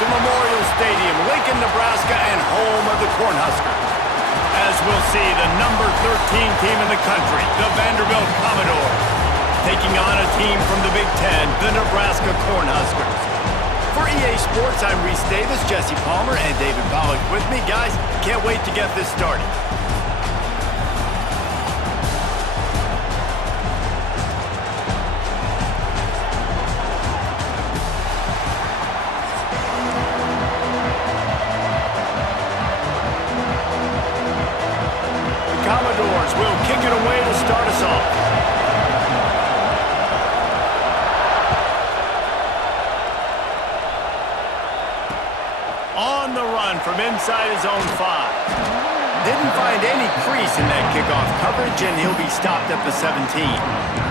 To Memorial Stadium, Lincoln, Nebraska, and home of the Cornhuskers. As we'll see, the number 13 team in the country, the Vanderbilt Commodores, taking on a team from the Big Ten, the Nebraska Cornhuskers. For EA Sports, I'm Reese Davis, Jesse Palmer, and David Pollack with me. Guys, can't wait to get this started. Commodores will kick it away to start us off. On the run from inside his own 5. Didn't find any crease in that kickoff coverage, and he'll be stopped at the 17.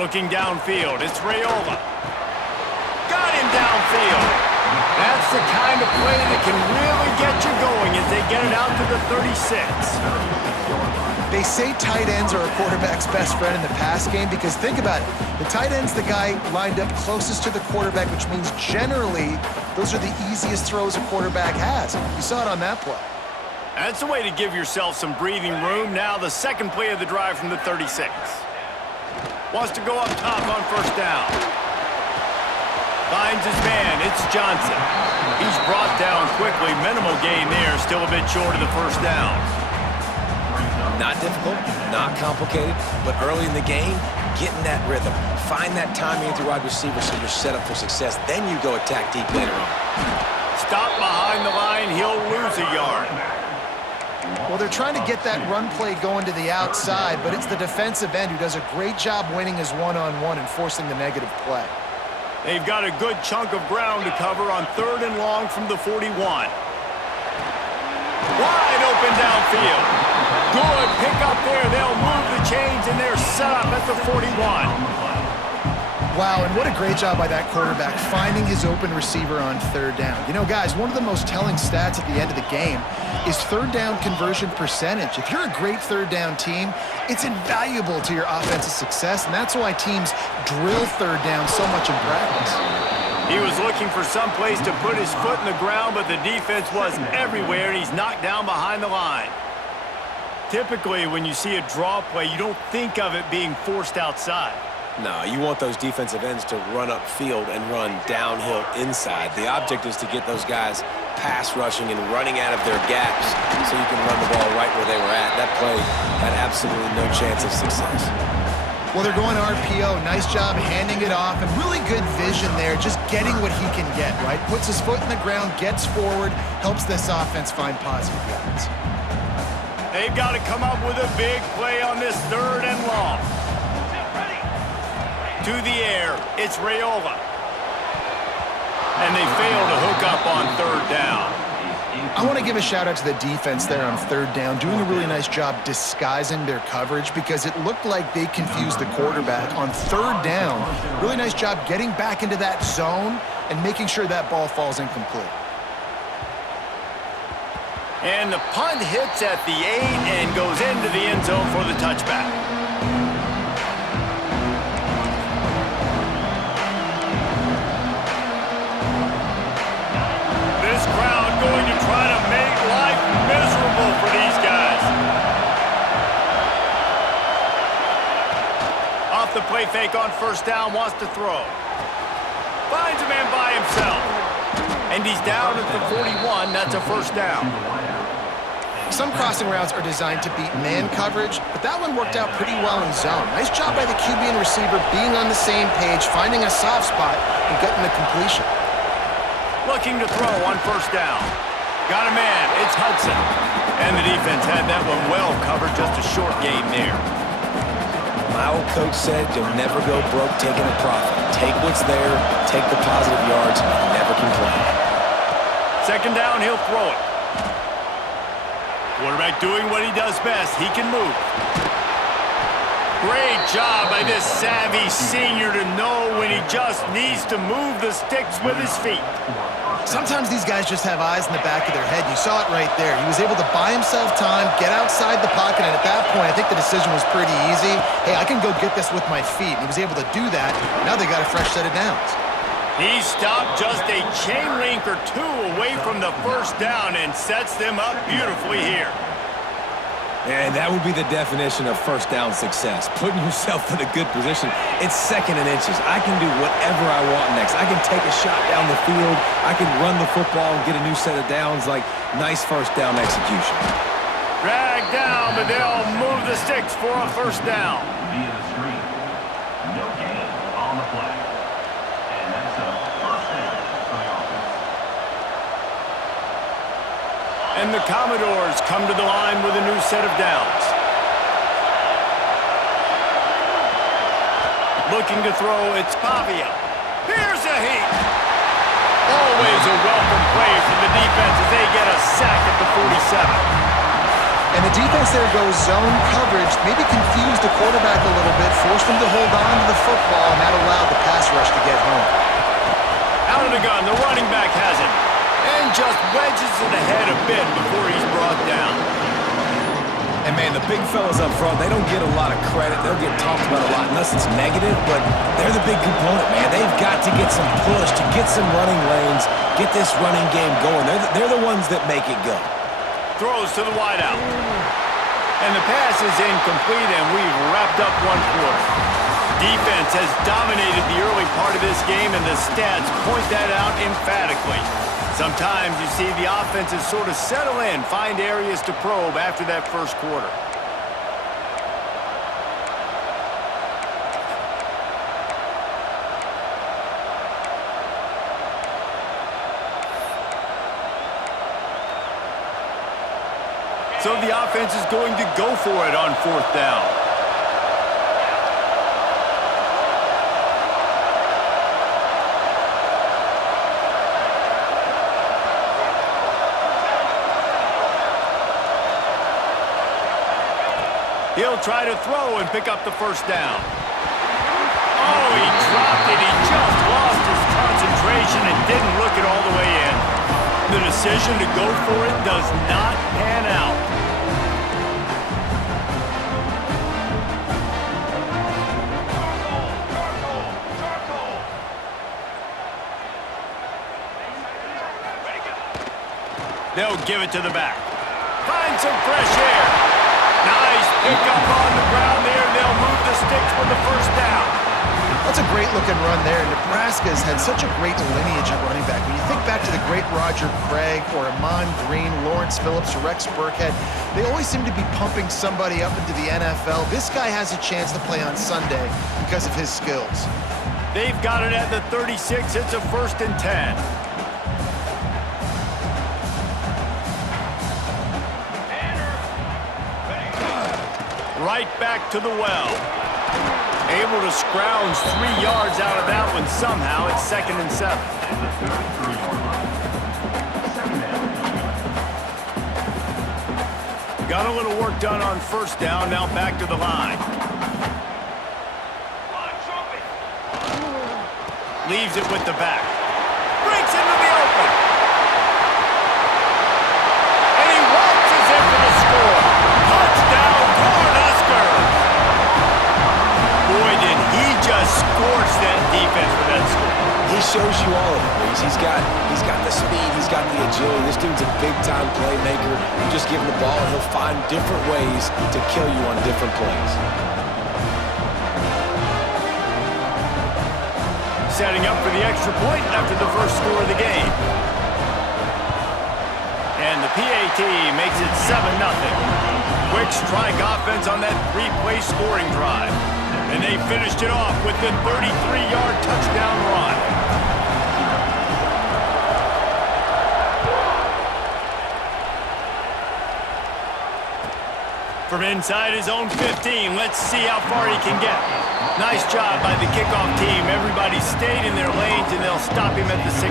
Looking downfield, it's Raiola. Got him downfield. That's the kind of play that can really get you going as they get it out to the 36. They say tight ends are a quarterback's best friend in the pass game because think about it. The tight end's the guy lined up closest to the quarterback, which means generally those are the easiest throws a quarterback has. You saw it on that play. That's a way to give yourself some breathing room. Now the second play of the drive from the 36. Wants to go up top on first down. Finds his man. It's Johnson. He's brought down quickly. Minimal gain there. Still a bit short of the first down. Not difficult, not complicated, but early in the game, getting that rhythm. Find that timing with your wide receiver so you're set up for success. Then you go attack deep later on. Stop behind the line. He'll lose a yard. Well, they're trying to get that run play going to the outside, but it's the defensive end who does a great job winning his one-on-one and forcing the negative play. They've got a good chunk of ground to cover on 3rd and long from the 41. Wide open downfield. Good pick up there. They'll move the chains, and they're set up at the 41. Wow, and what a great job by that quarterback finding his open receiver on third down. You know, guys, one of the most telling stats at the end of the game is third down conversion percentage. If you're a great third down team, it's invaluable to your offensive success, and that's why teams drill third down so much in practice. He was looking for some place to put his foot in the ground, but the defense was everywhere, and he's knocked down behind the line. Typically, when you see a draw play, you don't think of it being forced outside. No, you want those defensive ends to run upfield and run downhill inside. The object is to get those guys pass rushing and running out of their gaps so you can run the ball right where they were at. That play had absolutely no chance of success. Well, they're going RPO. Nice job handing it off, and really good vision there, just getting what he can get, right? Puts his foot in the ground, gets forward, helps this offense find positive yards. They've got to come up with a big play on this third and long. To the air, it's Raiola. And they fail to hook up on third down. I want to give a shout out to the defense there on third down, doing a really nice job disguising their coverage because it looked like they confused the quarterback on third down. Really nice job getting back into that zone and making sure that ball falls incomplete. And the punt hits at the 8 and goes into the end zone for the touchback. This crowd going to try to make life miserable for these guys. Off the play fake on first down, wants to throw. Finds a man by himself. And he's down at the 41. That's a first down. Some crossing routes are designed to beat man coverage, but that one worked out pretty well in zone. Nice job by the QB and receiver being on the same page, finding a soft spot, and getting the completion. Looking to throw on first down. Got a man. It's Hudson. And the defense had that one well covered. Just a short game there. My old coach said you'll never go broke taking a profit. Take what's there, take the positive yards, and never complain. Second down, he'll throw it. Quarterback doing what he does best. He can move. Great job by this savvy senior to know when he just needs to move the sticks with his feet. Sometimes these guys just have eyes in the back of their head. You saw it right there. He was able to buy himself time, get outside the pocket, and at that point, I think the decision was pretty easy. Hey, I can go get this with my feet. And he was able to do that. Now they got a fresh set of downs. He stopped just a chain link or two away from the first down and sets them up beautifully here. And that would be the definition of first down success. Putting yourself in a good position. It's second and inches. I can do whatever I want next. I can take a shot down the field. I can run the football and get a new set of downs. Like, nice first down execution. Drag down, but they'll move the sticks for a first down. Via the screen. No gain on the play. And that's a first down for the offense. And the Commodores come to the line with a new set of downs. Looking to throw, it's Pavia. Here's a heat. Always a welcome play from the defense as they get a sack at the 47. And the defense there goes zone coverage, maybe confused the quarterback a little bit, forced him to hold on to the football, and that allowed the pass rush to get home. Out of the gun, the running back has it. And just wedges it ahead a bit before he's brought down. And, man, the big fellas up front, they don't get a lot of credit. They'll get talked about a lot unless it's negative, but they're the big component, man. They've got to get some push, to get some running lanes, get this running game going. They're the ones that make it go. Throws to the wideout. And the pass is incomplete, and we've wrapped up one quarter. Defense has dominated the early part of this game, and the stats point that out emphatically. Sometimes you see the offenses sort of settle in, find areas to probe after that first quarter. So the offense is going to go for it on fourth down. He'll try to throw and pick up the first down. Oh, he dropped it. He just lost his concentration and didn't look it all the way in. The decision to go for it does not pan out. They'll give it to the back. Find some fresh air. Nice pickup on the ground there. They'll move the sticks for the first down. That's a great-looking run there. Nebraska's had such a great lineage at running back. When you think back to the great Roger Craig or Amon Green, Lawrence Phillips, or Rex Burkhead, they always seem to be pumping somebody up into the NFL. This guy has a chance to play on Sunday because of his skills. They've got it at the 36. It's a 1st and 10. Right back to the well. Able to scrounge 3 yards out of that one somehow. It's 2nd and 7. Got a little work done on first down. Now back to the line. Leaves it with the back. Breaks into the open. And he waltzes in for the score. Touchdown, Cornhuskers! Boy, did he just scorch that defense for that score. He shows you all of it, Reese. He's got the speed, he's got the agility. This dude's a big-time playmaker. You just give him the ball, and he'll find different ways to kill you on different plays. Setting up for the extra point after the first score of the game. And the PAT makes it 7-0. Quick strike offense on that 3-play scoring drive. And they finished it off with the 33-yard touchdown run. From inside his own 15, let's see how far he can get. Nice job by the kickoff team. Everybody stayed in their lanes, and they'll stop him at the 16.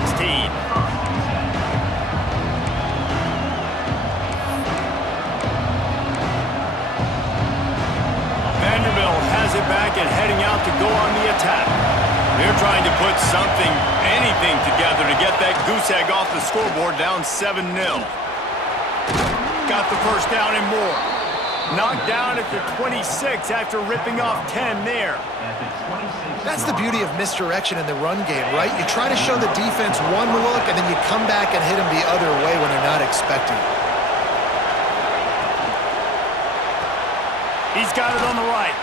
Vanderbilt has it back and heading out to go on the attack. They're trying to put something, anything together to get that goose egg off the scoreboard down 7-0. Got the first down and more. Knocked down at the 26 after ripping off 10 there. That's the beauty of misdirection in the run game, right? You try to show the defense one look, and then you come back and hit them the other way when they're not expecting it. He's got it on the right.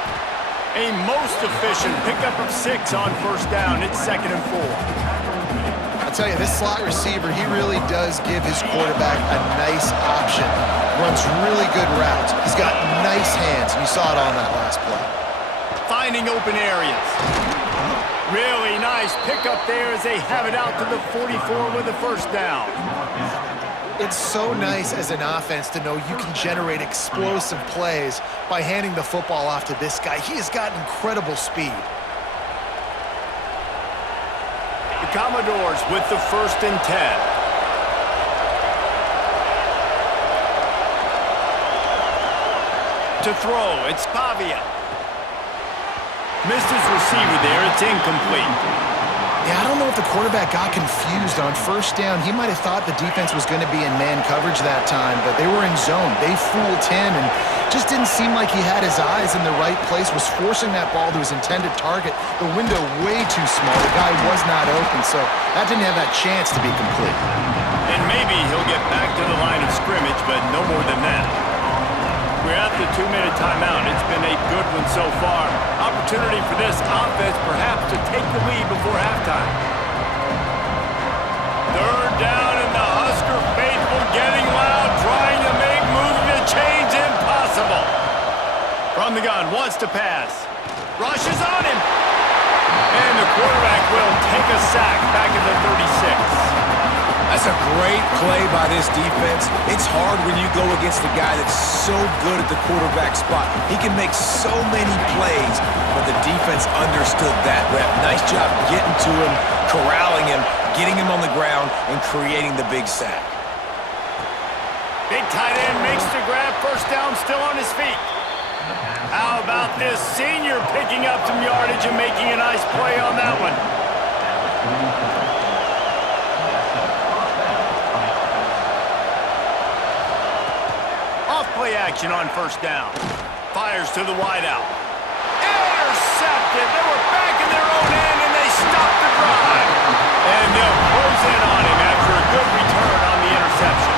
A most efficient pickup of 6 on first down. It's 2nd and 4. I'll tell you, this slot receiver, he really does give his quarterback a nice option. Runs really good routes. He's got nice hands. You saw it on that last play. Finding open areas. Really nice pickup there as they have it out to the 44 with a first down. It's so nice as an offense to know you can generate explosive plays by handing the football off to this guy. He has got incredible speed. The Commodores with the 1st and 10. To throw, it's Pavia. Missed his receiver there, it's incomplete. Yeah, I don't know if the quarterback got confused on first down. He might have thought the defense was going to be in man coverage that time, but they were in zone. They fooled him and just didn't seem like he had his eyes in the right place, was forcing that ball to his intended target. The window way too small. The guy was not open, so that didn't have that chance to be complete. And maybe he'll get back to the line of scrimmage, but no more than that. We're at the 2-minute timeout. It's been a good one so far. Opportunity for this offense perhaps to take the lead before halftime. 3rd down and the Husker faithful getting loud, trying to make moves to change impossible. From the gun, wants to pass. Rushes on him. And the quarterback will take a sack back at the 36. That's a great play by this defense. It's hard when you go against a guy that's so good at the quarterback spot. He can make so many plays, but the defense understood that rep. Nice job getting to him, corralling him, getting him on the ground, and creating the big sack. Big tight end makes the grab. First down, still on his feet. How about this senior picking up some yardage and making a nice play on that one? Off-play action on first down. Fires to the wideout. Intercepted. They were back in their own end, and they stopped the drive. And they'll close in on him after a good return on the interception.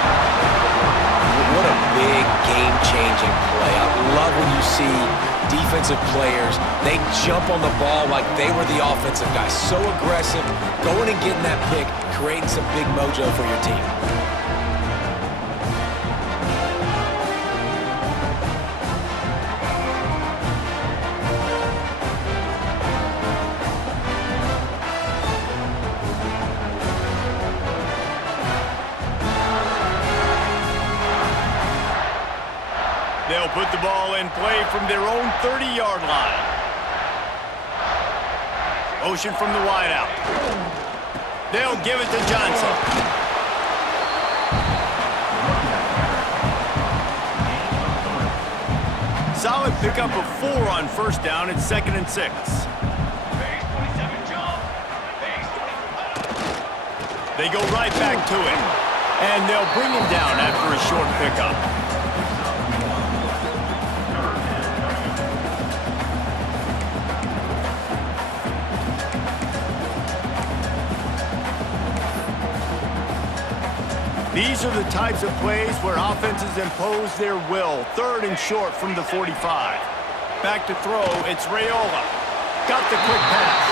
What a big game-changing play. I love when you see defensive players, they jump on the ball like they were the offensive guys. So aggressive, going and getting that pick, creating some big mojo for your team. They'll put the ball in play from their own 30-yard line. Motion from the wideout. They'll give it to Johnson. Solid pickup of 4 on first down. It's 2nd and 6. They go right back to him. And they'll bring him down after a short pickup. These are the types of plays where offenses impose their will. 3rd and short from the 45. Back to throw, it's Raiola. Got the quick pass.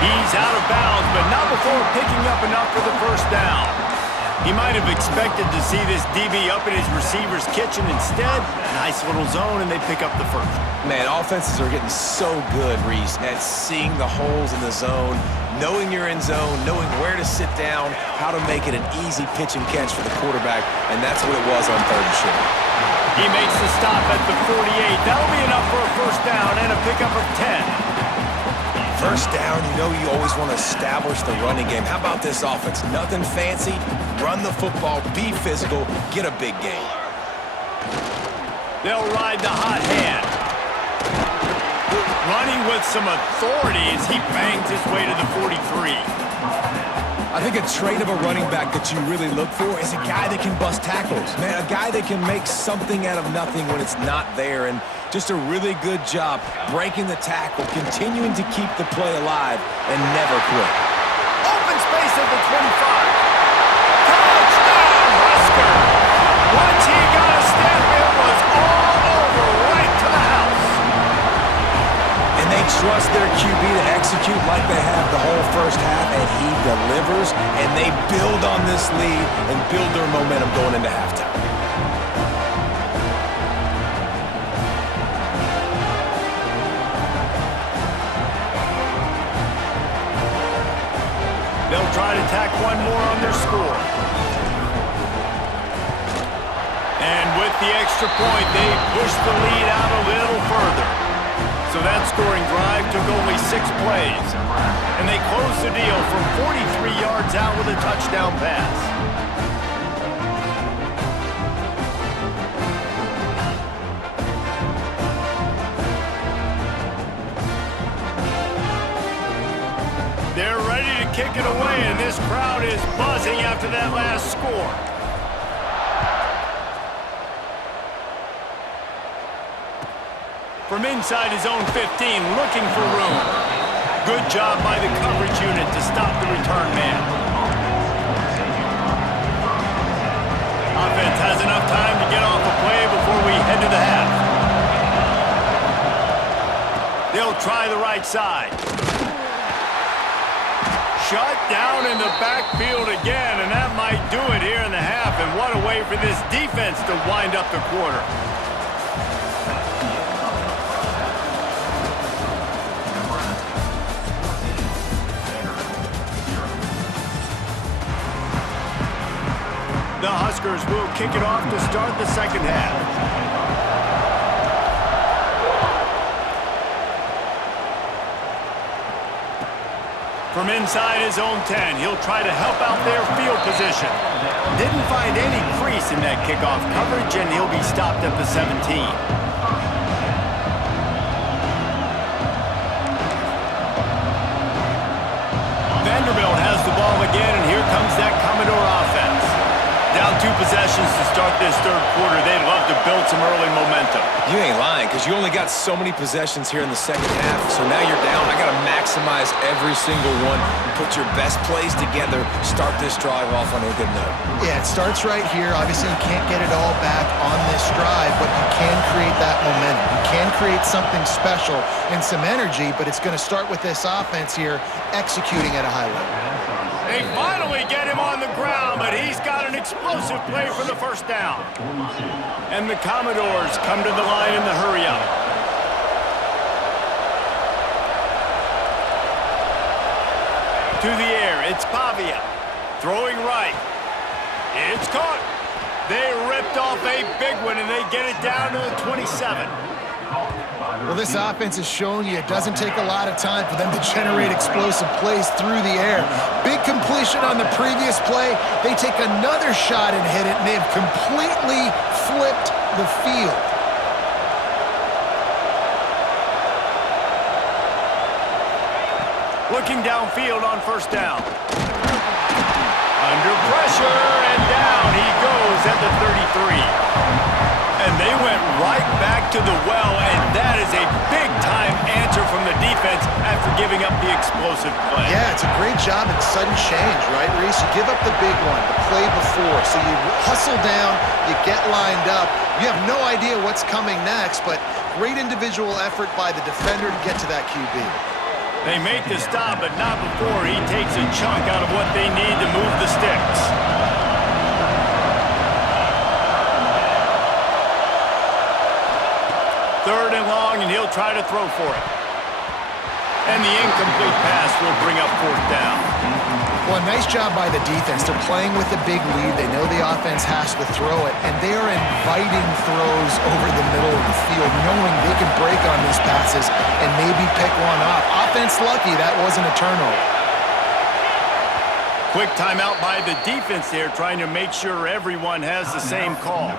He's out of bounds, but not before picking up enough for the first down. He might have expected to see this DB up in his receiver's kitchen. Instead, nice little zone, and they pick up the first. Man, offenses are getting so good, Reese, at seeing the holes in the zone, knowing you're in zone, knowing where to sit down, how to make it an easy pitch and catch for the quarterback, and that's what it was on 3rd and short. He makes the stop at the 48. That'll be enough for a first down and a pickup of 10. First down, you know you always want to establish the running game. How about this offense? Nothing fancy. Run the football, be physical, get a big gain. They'll ride the hot hand. Running with some authority as he bangs his way to the 43. I think a trait of a running back that you really look for is a guy that can bust tackles. Man, a guy that can make something out of nothing when it's not there. And just a really good job breaking the tackle, continuing to keep the play alive, and never quit. Open space at the 25. Touchdown, Husker! Once he got a step, it was all over right to the house. And they trust their QB to execute like they have the whole first half, and he delivers, and they build on this lead and build their momentum going into halftime. They'll try to tack one more on their score. And with the extra point, they push the lead out a little further. So that scoring drive took only 6 plays. And they closed the deal from 43 yards out with a touchdown pass. They're ready to kick it away, and this crowd is buzzing after that last score. From inside his own 15, looking for room. Good job by the coverage unit to stop the return man. Offense has enough time to get off the play before we head to the half. They'll try the right side. Shut down in the backfield again, and that might do it here in the half. And what a way for this defense to wind up the quarter. The Huskers will kick it off to start the second half. From inside his own 10, he'll try to help out their field position. Didn't find any crease in that kickoff coverage, and he'll be stopped at the 17. Vanderbilt has the ball again, and here comes that Commodore offense. Down 2 possessions to start this third quarter. They'd love to build some early momentum. You ain't lying, because you only got so many possessions here in the second half, so now you're down. I got to maximize every single one. Put your best plays together. Start this drive off on a good note. Yeah, it starts right here. Obviously, you can't get it all back on this drive, but you can create that momentum. You can create something special and some energy, but it's going to start with this offense here executing at a high level. They finally get him on the ground, but he's got an explosive play for the first down. And the Commodores come to the line in the hurry-up. To the air, it's Pavia. Throwing right. It's caught. They ripped off a big one, and they get it down to the 27. Well, this offense has shown you it doesn't take a lot of time for them to generate explosive plays through the air. Big completion on the previous play. They take another shot and hit it, and they've completely flipped the field. Looking downfield on first down. Under pressure, and down he goes at the 33. And they went right back to the well, and that is a big-time answer from the defense after giving up the explosive play. Yeah, it's a great job in sudden change, right, Reese? You give up the big one, the play before, so you hustle down, you get lined up. You have no idea what's coming next, but great individual effort by the defender to get to that QB. They make the stop, but not before he takes a chunk out of what they need to move the sticks. Third and long, and he'll try to throw for it. And the incomplete pass will bring up fourth down. Well, nice job by the defense. They're playing with a big lead. They know the offense has to throw it, and they are inviting throws over the middle of the field, knowing they can break on these passes and maybe pick one off. Offense lucky, that wasn't a turnover. Quick timeout by the defense there, trying to make sure everyone has the same call.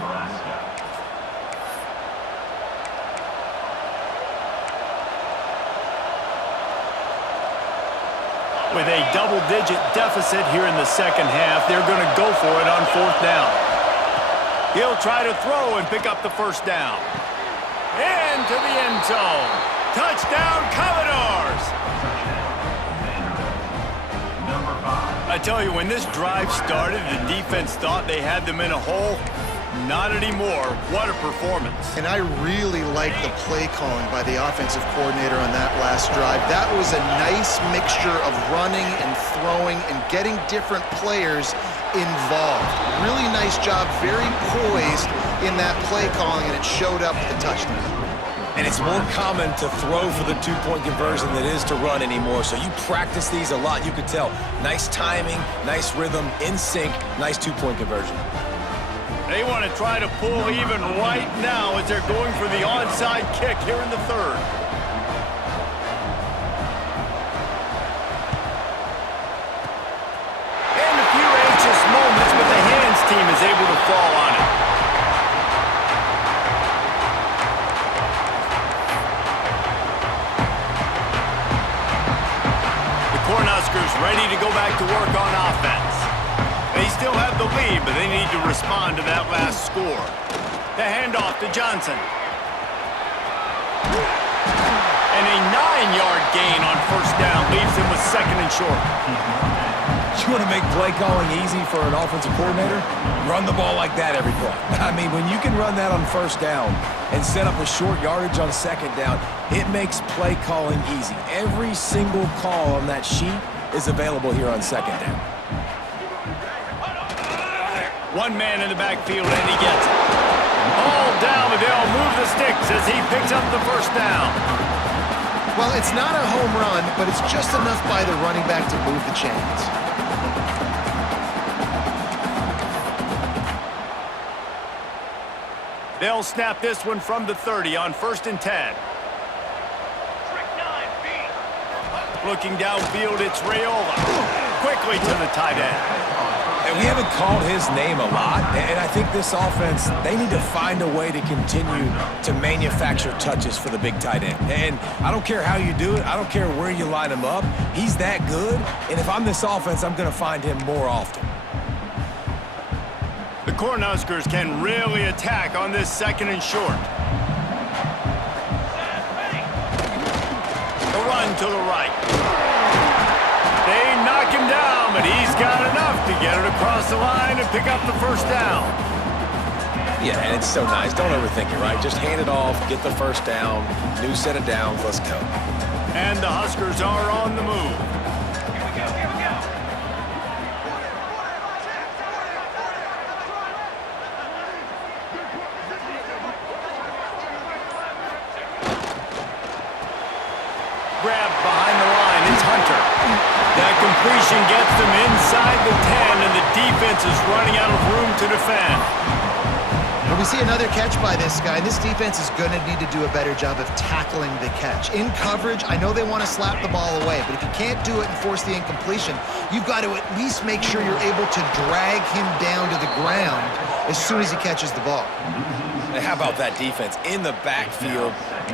With a double-digit deficit here in the second half, they're going to go for it on fourth down. He'll try to throw and pick up the first down. Into the end zone. Touchdown, Commodores! I tell you, when this drive started, the defense thought they had them in a hole. Not anymore. What a performance. And I really like the play calling by the offensive coordinator on that last drive. That was a nice mixture of running and throwing and getting different players involved. Really nice job, very poised in that play calling, and it showed up with the touchdown. And it's more common to throw for the two-point conversion than it is to run anymore. So you practice these a lot. You could tell. Nice timing, nice rhythm, in sync, nice two-point conversion. They want to try to pull even right now as they're going for the onside kick here in the third. And a few anxious moments, but the hands team is able to fall on it. The Cornhuskers ready to go back to work on offense. They still have the lead, but they need to respond to that last score. The handoff to Johnson. And a 9-yard gain on first down leaves them with second and short. You want to make play calling easy for an offensive coordinator? Run the ball like that every play. I mean, when you can run that on first down and set up a short yardage on second down, it makes play calling easy. Every single call on that sheet is available here on second down. One man in the backfield, and he gets it. All down, but they'll move the sticks as he picks up the first down. Well, it's not a home run, but it's just enough by the running back to move the chains. They'll snap this one from the 30 on 1st and 10. Looking downfield, it's Raiola. Quickly to the tight end. And we haven't called his name a lot, and I think this offense, they need to find a way to continue to manufacture touches for the big tight end. And I don't care how you do it. I don't care where you line him up. He's that good, and if I'm this offense, I'm going to find him more often. The Cornhuskers can really attack on this 2nd and short. The run to the right. They knock him down, but he's got enough to get it across the line and pick up the 1st down. Yeah, and it's so nice. Don't overthink it, right? Just hand it off, get the 1st down, new set of downs, let's go. And the Huskers are on the move. Grab behind the line, it's Hunter. That completion gets them inside the 10, and the defense is running out of room to defend. When we see another catch by this guy, this defense is going to need to do a better job of tackling the catch. In coverage, I know they want to slap the ball away, but if you can't do it and force the incompletion, you've got to at least make sure you're able to drag him down to the ground as soon as he catches the ball. And how about that defense? In the backfield,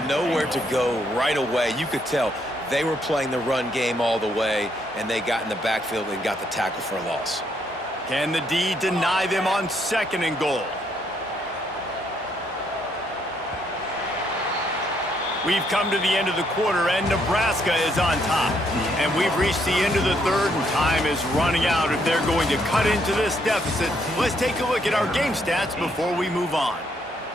nowhere to go right away. You could tell they were playing the run game all the way, and they got in the backfield and got the tackle for a loss. Can the D deny them on 2nd and goal? We've come to the end of the quarter, and Nebraska is on top. And we've reached the end of the 3rd, and time is running out if they're going to cut into this deficit. Let's take a look at our game stats before we move on.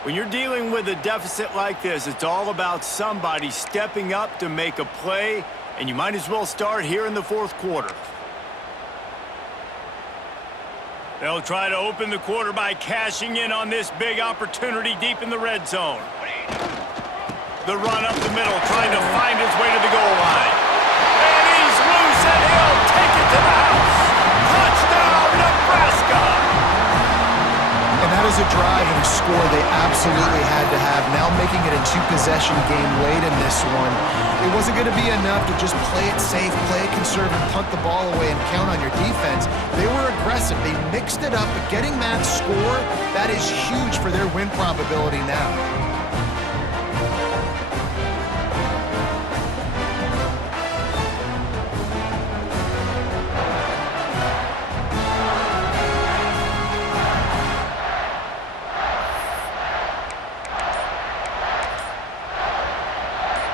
When you're dealing with a deficit like this, it's all about somebody stepping up to make a play, and you might as well start here in the 4th quarter. They'll try to open the quarter by cashing in on this big opportunity deep in the red zone. The run up the middle, trying to find his way to the goal line. And he's loose, and he'll take it to the house. Touchdown, Nebraska! And that is a drive and a score they absolutely had to have. Now making it a 2-possession game late in this one. It wasn't going to be enough to just play it safe, play it conservative, punt the ball away, and count on your defense. They were aggressive. They mixed it up, but getting that score, that is huge for their win probability now.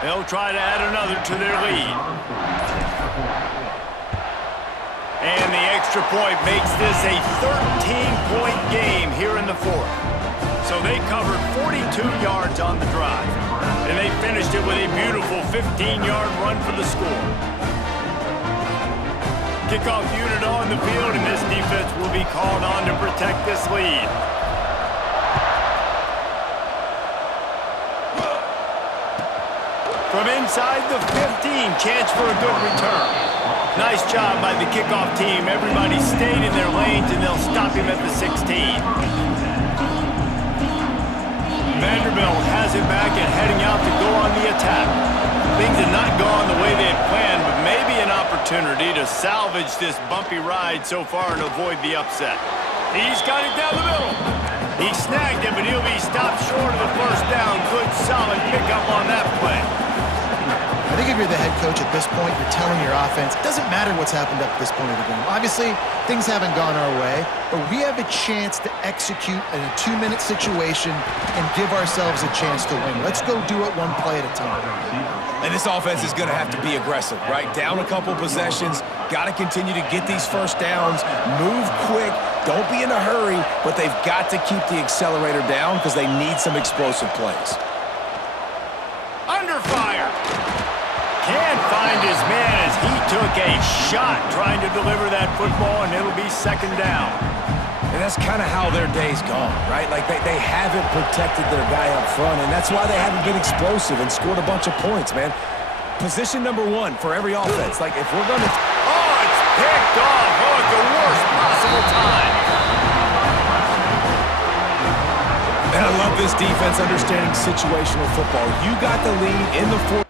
They'll try to add another to their lead. And the extra point makes this a 13-point game here in the 4th. So they covered 42 yards on the drive. And they finished it with a beautiful 15-yard run for the score. Kickoff unit on the field, and this defense will be called on to protect this lead. From inside the 15, chance for a good return. Nice job by the kickoff team. Everybody stayed in their lanes, and they'll stop him at the 16. Vanderbilt has it back and heading out to go on the attack. Things have not gone the way they had planned, but maybe an opportunity to salvage this bumpy ride so far and avoid the upset. He's got it down the middle. He snagged it, but he'll be stopped short of the 1st down. Good, solid pickup on that play. I think if you're the head coach at this point, you're telling your offense, it doesn't matter what's happened up to this point of the game. Obviously, things haven't gone our way, but we have a chance to execute in a 2-minute situation and give ourselves a chance to win. Let's go do it one play at a time. And this offense is going to have to be aggressive, right? Down a couple possessions, got to continue to get these 1st downs, move quick, don't be in a hurry, but they've got to keep the accelerator down because they need some explosive plays. Under fire. Can't find his man as he took a shot trying to deliver that football, and it'll be 2nd down. And that's kind of how their day's gone, right? Like they haven't protected their guy up front, and that's why they haven't been explosive and scored a bunch of points, man. Position number 1 for every offense. Like, if we're going to... Oh, it's picked off. Oh, at the worst possible time. And I love this defense understanding situational football. You got the lead in the 4th.